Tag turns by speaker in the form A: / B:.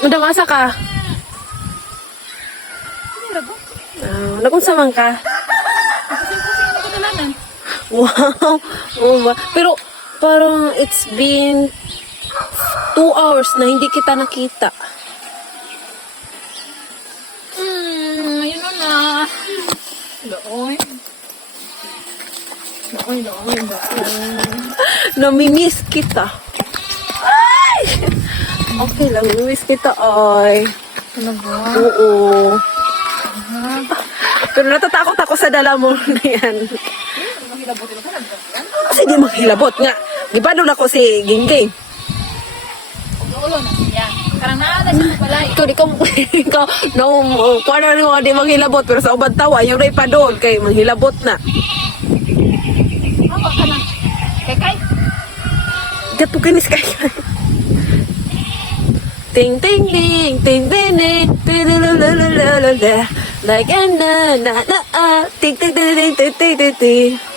A: Madam, asa ka? Ah, nakunsa man ka? Wow. Oh, ba? Pero parang it's been two hours na hindi kita nakita.
B: Hmm, ayun na na. Looy. Looy, looy, looy.
A: Namimiss kita. Ay! Okay lang, namimiss kita, ay.
B: Talaga?
A: Oo. Pero natatakot ako sa dala mo na yan. Kasi di maghilabot nga. Di ba doon ako si Gingging?
B: Ulo na siya. Karang naada siya balay.
A: Ikaw, di ka, ikaw, no, kuha na rin mga di manghilabot, pero sa ubad tawa, yung ray pa doon, kay manghilabot na.
B: Awa ka na. Kay kay.
A: Gato kinis kayo. Ting Ding ding ding, ding ding ding, like na na na, Ding ding ding ding ding ding ding.